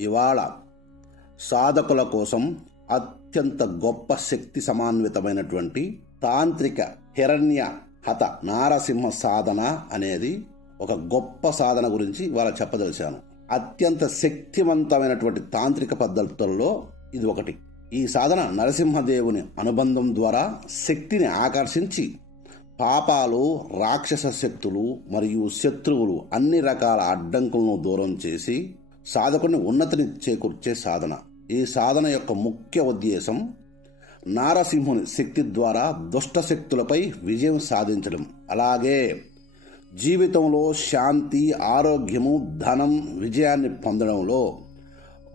ఇవాళ సాధకుల కోసం అత్యంత గొప్ప శక్తి సమాన్వితమైనటువంటి తాంత్రిక హిరణ్య హత నారసింహ సాధన అనేది ఒక గొప్ప సాధన గురించి ఇవాళ చెప్పదలిచాను. అత్యంత శక్తివంతమైనటువంటి తాంత్రిక పద్ధతుల్లో ఇది ఒకటి. ఈ సాధన నరసింహదేవుని అనుబంధం ద్వారా శక్తిని ఆకర్షించి పాపాలు రాక్షస శక్తులు మరియు శత్రువులు అన్ని రకాల అడ్డంకులను దూరం చేసి సాధకుని ఉన్నతిని చేకూర్చే సాధన. ఈ సాధన యొక్క ముఖ్య ఉద్దేశం నారసింహుని శక్తి ద్వారా దుష్ట శక్తులపై విజయం సాధించడం. అలాగే జీవితంలో శాంతి ఆరోగ్యము ధనం విజయాన్ని పొందడంలో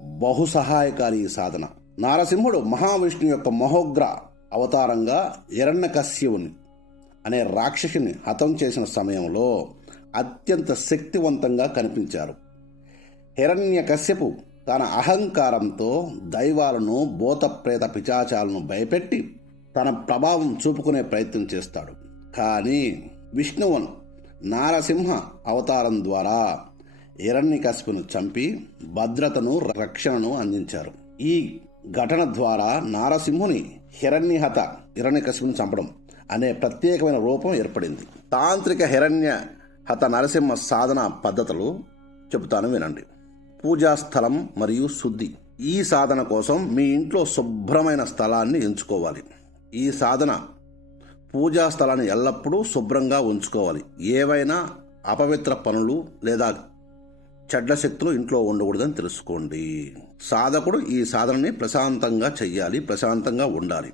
బహు సహాయకారి ఈ సాధన. నారసింహుడు మహావిష్ణు యొక్క మహోగ్ర అవతారంగా ఎరణ్యకశ్యవుని అనే రాక్షసుని హతం చేసిన సమయంలో అత్యంత శక్తివంతంగా కనిపించారు. హిరణ్యకశ్యపు తన అహంకారంతో దైవాలను భూతప్రేత పిచాచాలను భయపెట్టి తన ప్రభావం చూపుకునే ప్రయత్నం చేస్తాడు. కానీ విష్ణువును నారసింహ అవతారం ద్వారా హిరణ్యకశిపును చంపి భద్రతను రక్షణను అందించారు. ఈ ఘటన ద్వారా నారసింహుని హిరణ్యహత హిరణ్యకశిపుని చంపడం అనే ప్రత్యేకమైన రూపం ఏర్పడింది. తాంత్రిక హిరణ్య హత నరసింహ సాధన పద్ధతులు చెబుతాను వినండి. పూజా స్థలం మరియు శుద్ధి. ఈ సాధన కోసం మీ ఇంట్లో శుభ్రమైన స్థలాన్ని ఎంచుకోవాలి. ఈ సాధన పూజా స్థలాన్ని ఎల్లప్పుడూ శుభ్రంగా ఉంచుకోవాలి. ఏవైనా అపవిత్ర పనులు లేదా చెడ్డ శక్తులు ఇంట్లో ఉండకూడదని తెలుసుకోండి. సాధకుడు ఈ సాధనని ప్రశాంతంగా చెయ్యాలి ప్రశాంతంగా ఉండాలి.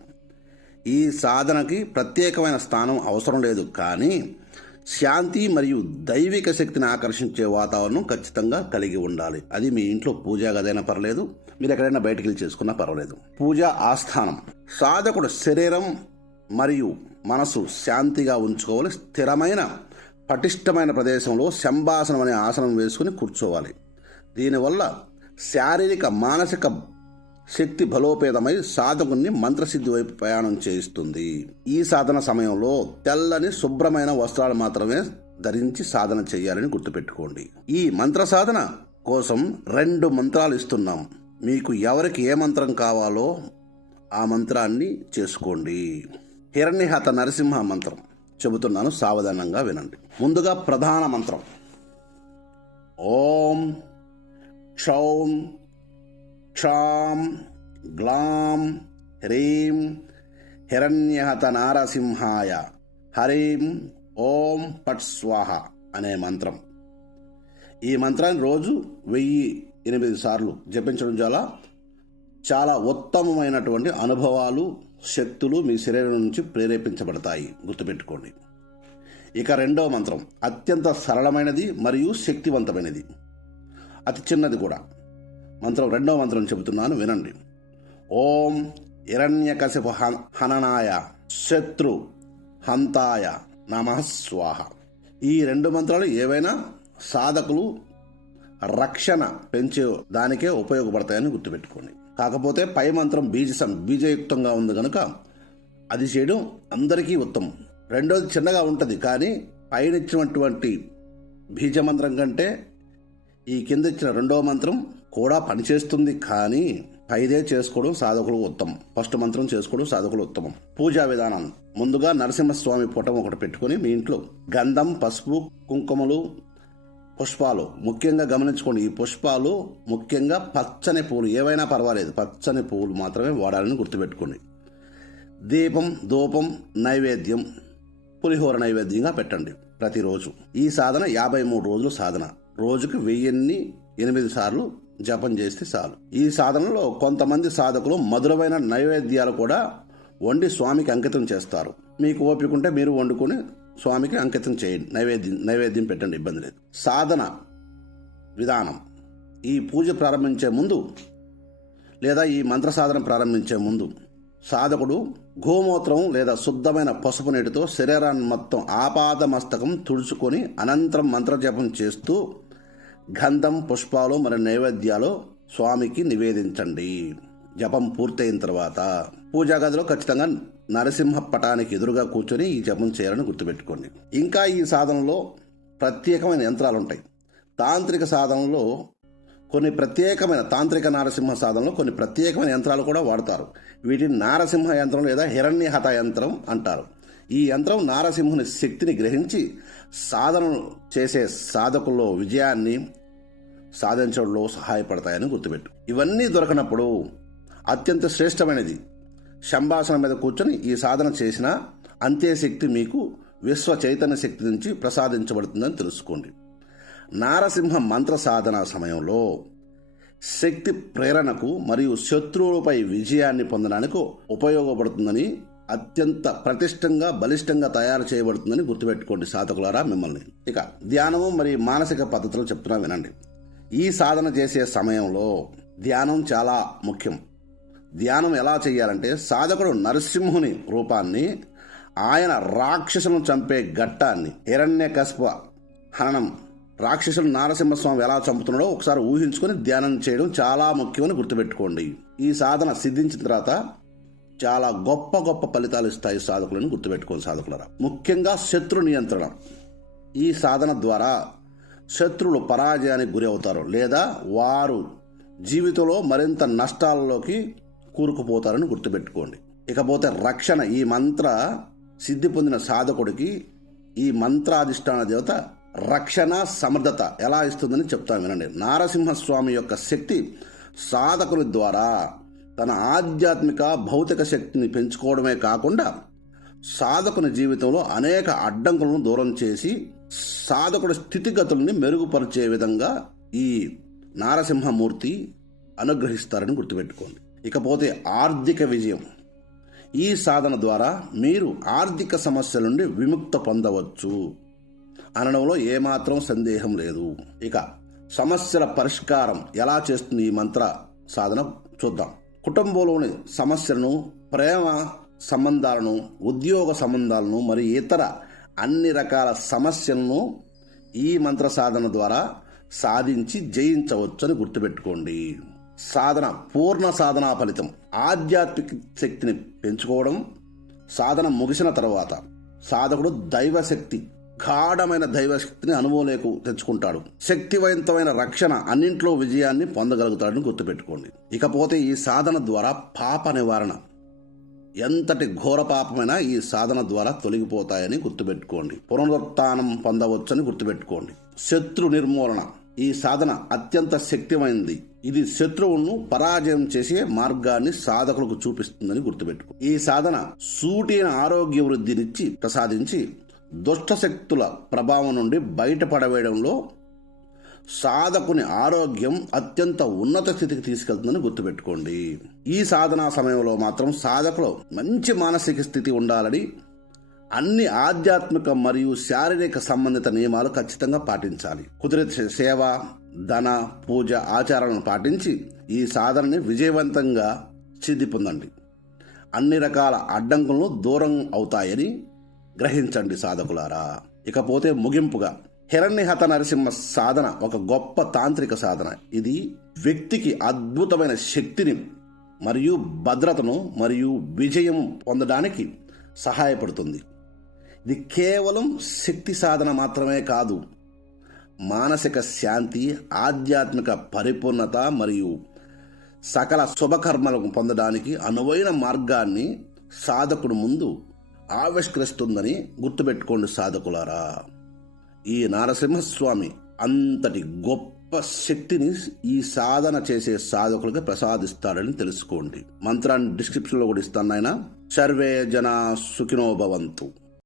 ఈ సాధనకి ప్రత్యేకమైన స్థానం అవసరం లేదు కానీ శాంతి మరియు దైవిక శక్తిని ఆకర్షించే వాతావరణం ఖచ్చితంగా కలిగి ఉండాలి. అది మీ ఇంట్లో పూజా గదైనా పర్లేదు మీరు ఎక్కడైనా బయటికి వెళ్ళి చేసుకున్నా పర్వాలేదు. పూజా ఆస్థానం సాధకుడు శరీరం మరియు మనసు శాంతిగా ఉంచుకోవాలి. స్థిరమైన పటిష్టమైన ప్రదేశంలో శంభాసనం అనే ఆసనం వేసుకుని కూర్చోవాలి. దీనివల్ల శారీరక మానసిక శక్తి బలోపేతమై సాధకుణ్ణి మంత్రసిద్ధి వైపు ప్రయాణం చేయిస్తుంది. ఈ సాధన సమయంలో తెల్లని శుభ్రమైన వస్త్రాలు మాత్రమే ధరించి సాధన చేయాలని గుర్తుపెట్టుకోండి. ఈ మంత్ర సాధన కోసం రెండు మంత్రాలు ఇస్తున్నాం. మీకు ఎవరికి ఏ మంత్రం కావాలో ఆ మంత్రాన్ని చేసుకోండి. హిరణ్యహత నరసింహ మంత్రం. చెబుతున్నాను సావధానంగా వినండి. ముందుగా ప్రధాన మంత్రం. ఓం క్షౌం క్షాం గ్లాం హ్రీం హిరణ్యహత నారసింహాయ హరీం ఓం పట్ స్వాహ అనే మంత్రం. ఈ మంత్రాన్ని రోజు వెయ్యి ఎనిమిది సార్లు జపించడం చాలా చాలా ఉత్తమమైనటువంటి అనుభవాలు శక్తులు మీ శరీరం నుంచి ప్రేరేపించబడతాయి. గుర్తుపెట్టుకోండి. ఇక రెండవ మంత్రం అత్యంత సరళమైనది మరియు శక్తివంతమైనది. అతి చిన్నది కూడా. మంత్రం రెండవ మంత్రం చెబుతున్నాను వినండి. ఓం హిరణ్యకశిపు హననాయ శత్రు హంతాయ నమ స్వాహ. ఈ రెండు మంత్రాలు ఏవైనా సాధకులు రక్షణ పెంచే దానికే ఉపయోగపడతాయని గుర్తుపెట్టుకోండి. కాకపోతే పై మంత్రం బీజ సం- బీజయుక్తంగా ఉంది కనుక అది చేయడం అందరికీ ఉత్తమం. రెండోది చిన్నగా ఉంటుంది కానీ పైనిచ్చినటువంటి బీజమంత్రం కంటే ఈ కింద ఇచ్చిన రెండవ మంత్రం కూడా పనిచేస్తుంది కానీ ఐదే చేసుకోవడం సాధకులు ఉత్తమం. ఫస్ట్ మంత్రం చేసుకోవడం సాధకులు ఉత్తమం. పూజా విధానం. ముందుగా నరసింహస్వామి పుటం ఒకటి పెట్టుకొని మీ ఇంట్లో గంధం పసుపు కుంకుమలు పుష్పాలు ముఖ్యంగా గమనించుకోండి. ఈ పుష్పాలు ముఖ్యంగా పచ్చని పూలు. ఏవైనా పర్వాలేదు. పచ్చని పూలు మాత్రమే వాడాలని గుర్తుపెట్టుకోండి. దీపం ధూపం నైవేద్యం పులిహోర నైవేద్యంగా పెట్టండి ప్రతిరోజు. ఈ సాధన యాభై మూడు రోజులు సాధన. రోజుకు వెయ్యిన్ని ఎనిమిది సార్లు జపం చేస్తే చాలు. ఈ సాధనలో కొంతమంది సాధకులు మధురమైన నైవేద్యాలు కూడా వండి స్వామికి అంకితం చేస్తారు. మీకు ఓపిక ఉంటే మీరు వండుకొని స్వామికి అంకితం చేయండి. నైవేద్యం నైవేద్యం పెట్టండి ఇబ్బంది లేదు. సాధన విధానం. ఈ పూజ ప్రారంభించే ముందు లేదా ఈ మంత్ర సాధన ప్రారంభించే ముందు సాధకుడు గోమూత్రం లేదా శుద్ధమైన పసుపు నీటితో శరీరాన్ని మొత్తం ఆపాద మస్తకం తుడుచుకొని అనంతరం మంత్రజపం చేస్తూ గంధం పుష్పాలు మరియు నైవేద్యాలు స్వామికి నివేదించండి. జపం పూర్తయిన తర్వాత పూజా గదిలో ఖచ్చితంగా నరసింహ పటానికి ఎదురుగా కూర్చొని ఈ జపం చేయాలని గుర్తుపెట్టుకోండి. ఇంకా ఈ సాధనలో ప్రత్యేకమైన యంత్రాలు ఉంటాయి. తాంత్రిక సాధనలో కొన్ని ప్రత్యేకమైన తాంత్రిక నారసింహ సాధనలో కొన్ని ప్రత్యేకమైన యంత్రాలు కూడా వాడతారు. వీటిని నారసింహ యంత్రం లేదా హిరణ్యహత యంత్రం అంటారు. ఈ యంత్రం నారసింహుని శక్తిని గ్రహించి సాధనను చేసే సాధకుల్లో విజయాన్ని సాధించడంలో సహాయపడతాయని గుర్తుపెట్టు. ఇవన్నీ దొరకనప్పుడు అత్యంత శ్రేష్టమైనది. సంభాషణ మీద కూర్చొని ఈ సాధన చేసిన అంతే శక్తి మీకు విశ్వ చైతన్య శక్తి నుంచి ప్రసాదించబడుతుందని తెలుసుకోండి. నారసింహ మంత్ర సాధన సమయంలో శక్తి ప్రేరణకు మరియు శత్రువులపై విజయాన్ని పొందడానికి ఉపయోగపడుతుందని అత్యంత ప్రతిష్టంగా బలిష్టంగా తయారు చేయబడుతుందని గుర్తుపెట్టుకోండి సాధకులారా మిమ్మల్ని. ఇక ధ్యానము మరియు మానసిక పద్ధతులు చెప్తున్నా వినండి. ఈ సాధన చేసే సమయంలో ధ్యానం చాలా ముఖ్యం. ధ్యానం ఎలా చేయాలంటే సాధకుడు నరసింహుని రూపాన్ని ఆయన రాక్షసులను చంపే ఘట్టాన్ని హిరణ్య హననం రాక్షసులు నారసింహస్వామి ఎలా చంపుతున్నాడో ఒకసారి ఊహించుకొని ధ్యానం చేయడం చాలా ముఖ్యమని గుర్తుపెట్టుకోండి. ఈ సాధన సిద్ధించిన తర్వాత చాలా గొప్ప గొప్ప ఫలితాలు ఇస్తాయి సాధకులను గుర్తుపెట్టుకోండి సాధకులరా. ముఖ్యంగా శత్రు నియంత్రణ. ఈ సాధన ద్వారా శత్రువులు పరాజయానికి గురి అవుతారు. లేదా వారు జీవితంలో మరింత నష్టాలలోకి కూరుకుపోతారని గుర్తుపెట్టుకోండి. ఇకపోతే రక్షణ. ఈ మంత్ర సిద్ధి పొందిన సాధకుడికి ఈ మంత్రాధిష్టాన దేవత రక్షణ సమర్థత ఎలా ఇస్తుందని చెప్తాను వినండి. నారసింహస్వామి యొక్క శక్తి సాధకుని ద్వారా తన ఆధ్యాత్మిక భౌతిక శక్తిని పెంచుకోవడమే కాకుండా సాధకుని జీవితంలో అనేక అడ్డంకులను దూరం చేసి సాధకుడి స్థితిగతుల్ని మెరుగుపరిచే విధంగా ఈ నారసింహమూర్తి అనుగ్రహిస్తారని గుర్తుపెట్టుకోండి. ఇకపోతే ఆర్థిక విజయం. ఈ సాధన ద్వారా మీరు ఆర్థిక సమస్యల నుండి విముక్త పొందవచ్చు. అనడంలో ఏమాత్రం సందేహం లేదు. ఇక సమస్యల పరిష్కారం ఎలా చేస్తుంది ఈ మంత్ర సాధన చూద్దాం. కుటుంబంలోని సమస్యలను ప్రేమ సంబంధాలను ఉద్యోగ సంబంధాలను మరియు ఇతర అన్ని రకాల సమస్యలను ఈ మంత్ర సాధన ద్వారా సాధించి జయించవచ్చని గుర్తుపెట్టుకోండి. సాధన పూర్ణ సాధనా ఫలితం ఆధ్యాత్మిక శక్తిని పెంచుకోవడం సాధన ముగిసిన తర్వాత సాధకుడు దైవశక్తి గాఢమైన దైవశక్తిని అనుభవంలోకి తెచ్చుకుంటాడు. శక్తివంతమైన రక్షణ అన్నింట్లో విజయాన్ని పొందగలుగుతాడని గుర్తుపెట్టుకోండి. ఇకపోతే ఈ సాధన ద్వారా పాప నివారణ. ఎంతటి ఘోర పాపమైనా ఈ సాధన ద్వారా తొలగిపోతాయని గుర్తుపెట్టుకోండి. పునరుత్నం పొందవచ్చని గుర్తుపెట్టుకోండి. శత్రు నిర్మూలన. ఈ సాధన అత్యంత శక్తిమైనది ఇది శత్రువును పరాజయం చేసే మార్గాన్ని సాధకులకు చూపిస్తుందని గుర్తుపెట్టుకో. ఈ సాధన సూటిన ఆరోగ్య వృద్ధినిచ్చి ప్రసాదించి దుష్టశక్తుల ప్రభావం నుండి బయటపడవేయడంలో సాధకుని ఆరోగ్యం అత్యంత ఉన్నత స్థితికి తీసుకెళ్తుందని గుర్తుపెట్టుకోండి. ఈ సాధనా సమయంలో మాత్రం సాధకులు మంచి మానసిక స్థితి ఉండాలని అన్ని ఆధ్యాత్మిక మరియు శారీరక సంబంధిత నియమాలు ఖచ్చితంగా పాటించాలి. కుదిరే సేవ ధన పూజ ఆచారాలను పాటించి ఈ సాధనని విజయవంతంగా సిద్ధి పొందండి. అన్ని రకాల అడ్డంకులను దూరం అవుతాయని గ్రహించండి సాధకులారా. ఇకపోతే ముగింపుగా హిరణ్యహత నరసింహ సాధన ఒక గొప్ప తాంత్రిక సాధన. ఇది వ్యక్తికి అద్భుతమైన శక్తిని మరియు భద్రతను మరియు విజయం పొందడానికి సహాయపడుతుంది. ఇది కేవలం శక్తి సాధన మాత్రమే కాదు. మానసిక శాంతి ఆధ్యాత్మిక పరిపూర్ణత మరియు సకల శుభకర్మలను పొందడానికి అనువైన మార్గాన్ని సాధకుడు ముందు ఆవిష్కరిస్తుందని గుర్తుపెట్టుకోండి సాధకులారా. ఈ నారసింహస్వామి అంతటి గొప్ప శక్తిని ఈ సాధన చేసే సాధకులకు ప్రసాదిస్తాడని తెలుసుకోండి. మంత్రాన్ని డిస్క్రిప్షన్లో కూడా ఇస్తాను ఆయన సర్వే జన సుఖినోభవంతు